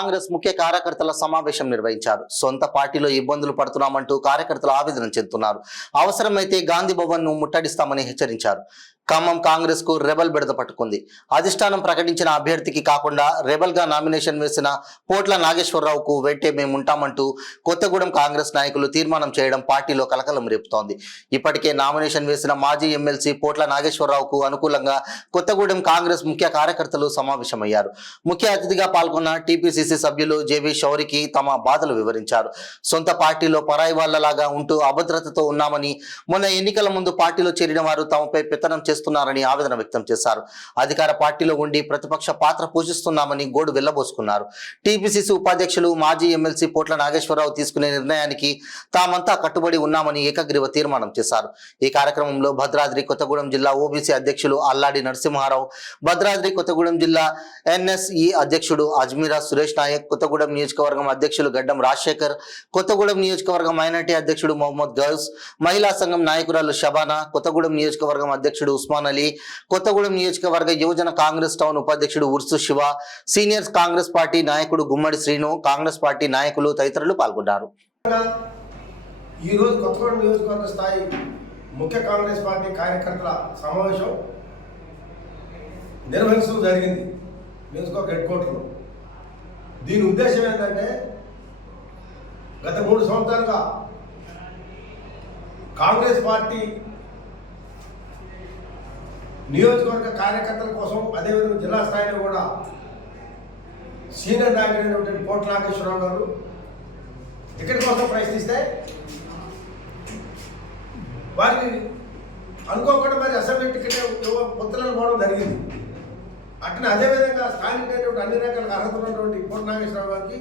కాంగ్రెస్ ముఖ్య కార్యకర్తల సమావేశం నిర్వహించారు. సొంత పార్టీలో ఇబ్బందులు పడుతున్నామంటూ కార్యకర్తలు ఆవేదన చెందుతున్నారు. అవసరమైతే గాంధీ భవన్ ను ముట్టడిస్తామని హెచ్చరించారు. ఖమ్మం కాంగ్రెస్ కు రెబల్ బెడద పట్టుకుంది. అధిష్టానం ప్రకటించిన అభ్యర్థికి కాకుండా రెబల్ గా నామినేషన్ వేసిన పోట్ల నాగేశ్వరరావుకు వెంటే మేముంటామంటూ కొత్తగూడెం కాంగ్రెస్ నాయకులు తీర్మానం చేయడం పార్టీలో కలకలం రేపుతోంది. ఇప్పటికే నామినేషన్ వేసిన మాజీ ఎమ్మెల్సీ పోట్ల నాగేశ్వరరావుకు అనుకూలంగా కొత్తగూడెం కాంగ్రెస్ ముఖ్య కార్యకర్తలు సమావేశమయ్యారు. ముఖ్య అతిథిగా పాల్గొన్న టీపీసీసీ సభ్యులు జేవీ శౌరికి తమ బాధలు వివరించారు. సొంత పార్టీలో పరాయి వాళ్లలాగా ఉంటూ అభద్రతతో ఉన్నామని, మొన్న ఎన్నికల ముందు పార్టీలో చేరిన వారు తమపై పెత్తనం చేస్తున్నారని ఆవేదన వ్యక్తం చేశారు. అధికార పార్టీలో ఉండి ప్రతిపక్ష పాత్ర పోషిస్తున్నామని గోడు వెళ్లబోసుకున్నారు. టీపీసీసీ ఉపాధ్యక్షులు మాజీ ఎమ్మెల్సీ పోట్ల నాగేశ్వరరావు తీసుకునే నిర్ణయానికి తామంతా కట్టుబడి ఉన్నామని ఏకగ్రీవ తీర్మానం చేశారు. ఈ కార్యక్రమంలో భద్రాద్రి కొత్తగూడెం జిల్లా ఓబీసీ అధ్యక్షులు అల్లాడి నరసింహారావు, భద్రాద్రి కొత్తగూడెం జిల్లా ఎన్ఎస్ఈ అధ్యక్షుడు అజ్మీరా సురేష్ నాయక్, కొత్తగూడెం నియోజకవర్గం అధ్యక్షులు గడ్డం రాజశేఖర్, కొత్తగూడెం నియోజకవర్గం మైనార్టీ అధ్యక్షుడు మొహమ్మద్ గౌస్, మహిళా సంఘం నాయకురాలు షబానా, కొత్తగూడెం నియోజకవర్గం అధ్యక్షుడు ఉస్మాన్ అలీ, కొత్తగూడెం నియోజకవర్గ యువజన కాంగ్రెస్ టౌన్ ఉపాధ్యక్షుడు ఉర్సు శివ, సీనియర్ కాంగ్రెస్ పార్టీ నాయకుడు గుమ్మడి శ్రీను, కాంగ్రెస్ పార్టీ నాయకులు తదితరులు పాల్గొన్నారు. ఈ రోజు కొత్తగూడెం నియోజకవర్గ స్థాయి ముఖ్య కాంగ్రెస్ పార్టీ కార్యకర్తల సమావేశం నిర్వహించడం జరిగింది నియోజకవర్గ హెడ్ క్వార్టర్లో. దీని ఉద్దేశం ఏంటంటే, గత 3 సంవత్సరాలుగా కాంగ్రెస్ పార్టీ నియోజకవర్గ కార్యకర్తల కోసం, అదేవిధంగా జిల్లా స్థాయిలో కూడా సీనియర్ నాయకుడైనటువంటి పోట్ల నాగేశ్వరరావు గారు టికెట్ కోసం ప్రయత్నిస్తే వారిని అనుకోకుండా మరి అసెంబ్లీ టికెట్ పొత్తులను పోవడం జరిగింది. అట్లనే అదేవిధంగా స్థానికమైనటువంటి అన్ని రకాల అర్హత ఉన్నటువంటి పోట్ల నాగేశ్వరరావు గారికి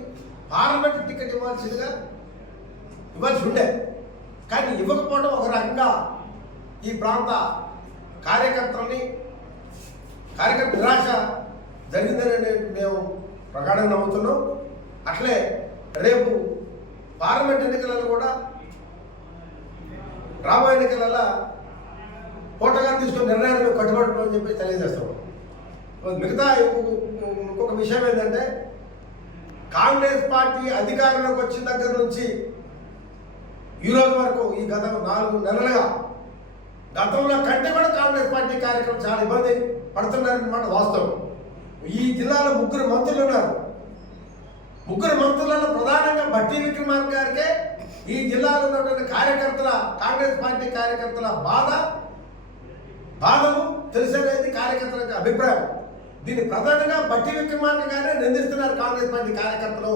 పార్లమెంట్ టికెట్ ఇవ్వాల్సి ఉండే, కానీ ఇవ్వకపోవడం ఒక రకంగా ఈ ప్రాంత కార్యకర్త నిరాశ జరిగిందని మేము ప్రగాఢంగా నమ్ముతున్నాం. అట్లే రేపు పార్లమెంట్ ఎన్నికలలో కూడా, రాబోయే ఎన్నికలలో పోటగా తీసుకున్న నిర్ణయాన్ని మేము కట్టుబడుతుందని చెప్పి తెలియజేస్తాం. మిగతా ఇంకొక విషయం ఏంటంటే, కాంగ్రెస్ పార్టీ అధికారంలోకి వచ్చిన దగ్గర నుంచి ఈ రోజు వరకు, ఈ గత 4 నెలలుగా గతంలో కంటే కూడా కాంగ్రెస్ పార్టీ కార్యక్రమం చాలా ఇబ్బంది పడుతున్నారన్నమాట వాస్తవం. ఈ జిల్లాలో 3 మంత్రులు ఉన్నారు. 3 మంత్రులలో ప్రధానంగా బట్టి విక్రమార్క గారికే ఈ జిల్లాలో ఉన్నటువంటి కార్యకర్తల, కాంగ్రెస్ పార్టీ కార్యకర్తల బాధలు తెలిసేది కార్యకర్తల అభిప్రాయం. దీన్ని ప్రధానంగా బట్టి విక్రమార్క గారే నిందిస్తున్నారు కాంగ్రెస్ పార్టీ కార్యకర్తలు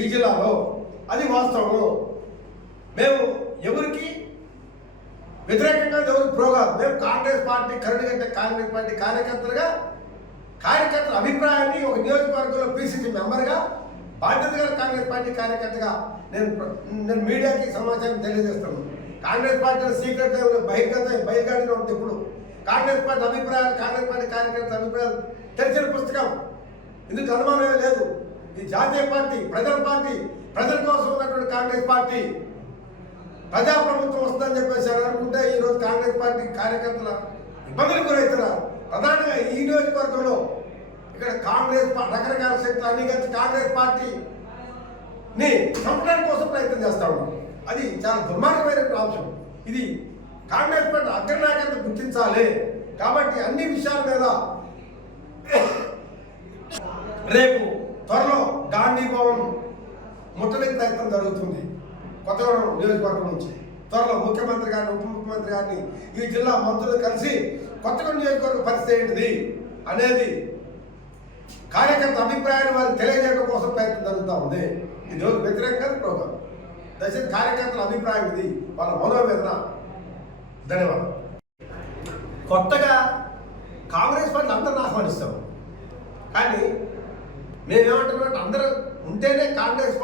ఈ జిల్లాలో. అది వాస్తవం. మేము ఎవరికి వ్యతిరేకంగా ఎవరు ప్రోగ్రాం, మేము కాంగ్రెస్ పార్టీ కరడుగట్టే కాంగ్రెస్ పార్టీ కార్యకర్తల అభిప్రాయాన్ని ఒక నియోజకవర్గంలో పీసీసీ మెంబర్గా, బాధ్యత గల కాంగ్రెస్ పార్టీ కార్యకర్తగా నేను మీడియాకి సమాచారం తెలియజేస్తాను. కాంగ్రెస్ పార్టీ సీక్రెట్ బహిర్గతంగా ఉంటుంది. ఇప్పుడు కాంగ్రెస్ పార్టీ అభిప్రాయాలు, కాంగ్రెస్ పార్టీ కార్యకర్తల అభిప్రాయాలు తెలిసిన పుస్తకం, ఇందుకు అనుమానమే లేదు. ఇది జాతీయ పార్టీ, ప్రజల పార్టీ, ప్రజల కోసం ఉన్నటువంటి కాంగ్రెస్ పార్టీ. ప్రజాప్రభుత్వం వస్తుందని చెప్పేసి అనుకుంటే ఈరోజు కాంగ్రెస్ పార్టీ కార్యకర్తల ఇబ్బందులు గురవుతున్నారు. ప్రధానంగా ఈ నియోజకవర్గంలో ఇక్కడ కాంగ్రెస్ రకరకాల శక్తులు అన్ని కలిసి కాంగ్రెస్ పార్టీని చంపడానికి కోసం ప్రయత్నం చేస్తా ఉన్నాం. అది చాలా దుర్మార్గమైన అంశం. ఇది కాంగ్రెస్ పార్టీ అగ్రనాయకత్వం గుర్తించాలి. కాబట్టి అన్ని విషయాల మీద రేపు త్వరలో గాంధీ భవన్ ముట్టడికి ప్రయత్నం జరుగుతుంది. కొత్తగూడెం నియోజకవర్గం నుంచి త్వరలో ముఖ్యమంత్రి గారిని, ఉప ముఖ్యమంత్రి గారిని, ఈ జిల్లా మంత్రులు కలిసి కొత్తగూడెం నియోజకవర్గ పరిస్థితి ఏంటిది అనేది కార్యకర్త అభిప్రాయాన్ని వారికి తెలియజేయడం కోసం ప్రయత్నం జరుగుతూ ఉంది. ఇది వ్యతిరేకంగా ప్రోగ్రాం. దయచేసి కార్యకర్తల అభిప్రాయం ఇది, వాళ్ళ మనోవేదన. ధన్యవాదాలు. కొత్తగా కాంగ్రెస్ పార్టీ అందరిని ఆహ్వానిస్తాం, కానీ మేమేమంటున్నాం, అందరూ ఉంటేనే కాంగ్రెస్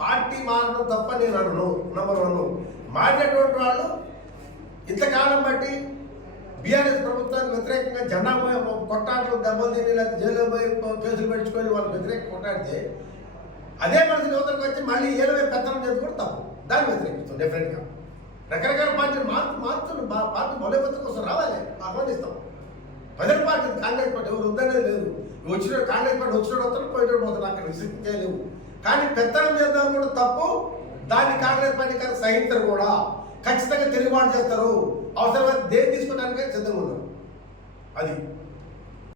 పార్టీ మారడం తప్ప నేను అనను. నెంబర్ 1, మారినటువంటి వాళ్ళు ఇంతకాలం బట్టి బీఆర్ఎస్ ప్రభుత్వానికి వ్యతిరేకంగా జెండా కొట్టాట్లు, దెబ్బలు తిని, లేకపోతే జైలు పోయి కేసులు పెట్టుకొని వాళ్ళు వ్యతిరేకంగా కొట్టాడితే, అదే మనసు యువతలకు వచ్చి మళ్ళీ ఏలవే పెత్తనం చేసుకోవడం తప్పు. దాన్ని వ్యతిరేకిస్తాం ప్రజల పార్టీ కాంగ్రెస్ పార్టీ ఎవరు వద్దనేది లేదు. వచ్చిన కాంగ్రెస్ పార్టీ వచ్చిన వస్తారు పోయేటోడు పోతారు, అక్కడ రిస్ట్రిక్ట్ చేయలేవు. కానీ పెత్తనం చేద్దాం కూడా తప్పు. దాన్ని కాంగ్రెస్ పార్టీ కానీ సహించరు కూడా, ఖచ్చితంగా తిరుగుబాటు చేస్తారు. అవసరమైతే దేని తీసుకోవడానికే సిద్ధంగా ఉన్నారు. అది